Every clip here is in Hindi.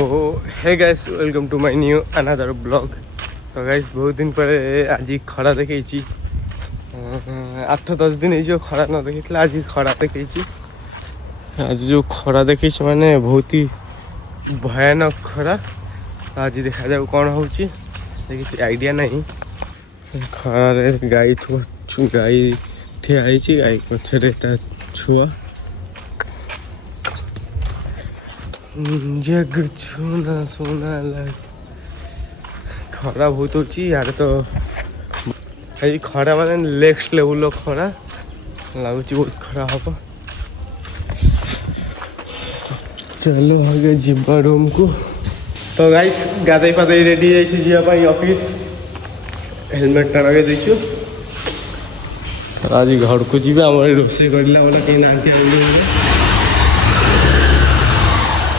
Hey guys welcome to my new another blog. तो गाइस बहुत दिन पर आज खरा देखी 8-10 दिन हो खरा न देखी आज खरा देखी। आज जो खरा देखी माने बहुत ही भयानक खरा। आज देखा जाऊ कौन हो किसी आइडिया नहीं। खरार गाई गाई ठिया गाई पछरे छुआ जग छूना सोना लग खरा बहुत हो यार। तो ये खरा माने नेक्स्ट लेवल खरा लगुच बहुत खरा हम। चलो आगे जीवा रूम को। तो गाइस गाधे पाधे रेडी जाइए ऑफिस हेलमेट टा लगे देचु। आज घर को जी रोसे करला बोला कहीं ना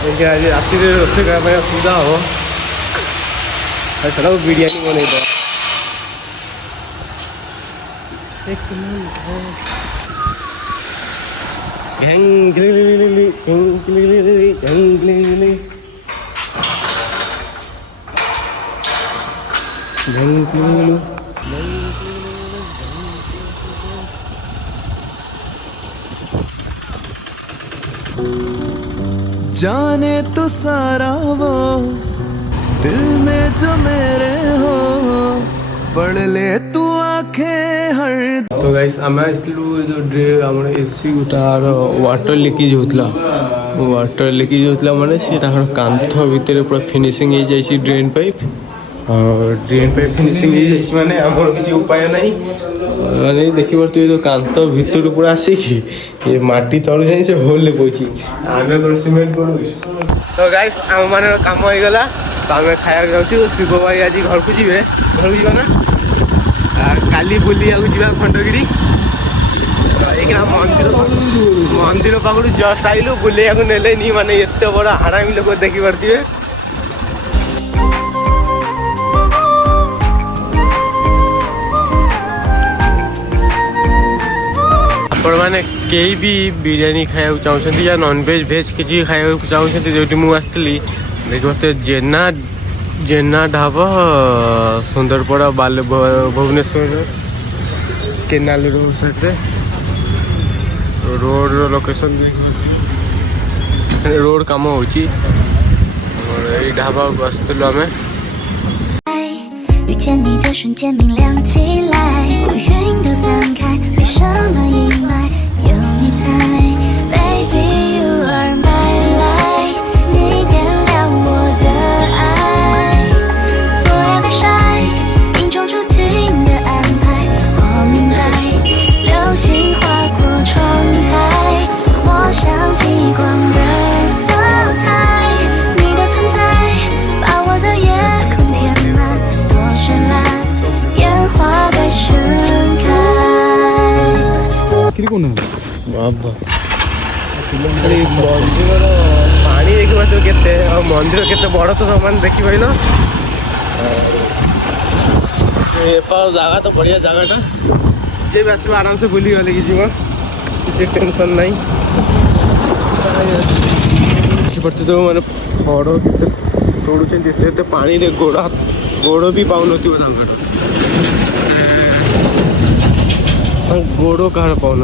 आज राति रोसे करने असुविधा हम सर बिरयानी बन जाने तो सारा वो दिल में जो मेरे हो पढ़ ले तू आंखें हर। तो गाइस आम जो एसी गुटार वाटर लीकेज होता वाटर लीकेज होता माने कांथ भितर पूरा फिनिशिंग हो जाए ड्रेन पाइप और ड्रेन पाइप फिनिशिंग माने आमर किसी उपाय नहीं माने देखी पारे तो कांथ भितर पूरा आसिकी ये माटी तलु जाए से होल पड़ी आम सीमेंट करूँ। तो गाइस आम मान कम हो गला तो आम खाया जाऊँ। शिव भाई आज घर को जी घर को जी ना काली बुलिया जा खंडगिरी मंदिर पाखु जस्ट आइलु बुलिया नेले नहीं माने एत बड़ हाड़ामी लोक देखी पारे। आपण मैंने कई भी बिरयानी खाया चाहते या नॉनवेज भेज किसी खाया चाहते जो मुझे देख मत Jena dhaba Sundarpada Bhubaneswar canal road side road location road कम हो dhaba बसलु आम।遇见你的瞬间明亮起来，乌云都散开，没什么阴霾，有你在 ，Baby you are my light， 你点亮我的爱 ，Forever shine， 命中注定的安排，我明白，流星划过窗台，抹上极光的色彩，你的存在把我的夜空填满。मंदिर पानी देखी पार्थ के मंदिर के बड़ तो सब देखी पाइल जगह तो बढ़िया जगहटा जे भी आस आराम से बुली गले किसी टेंशन नहीं। देखी तो मैंने फड़ तोड़े पानी रे गोड़ भी पाऊन गोड़ कह पाऊन।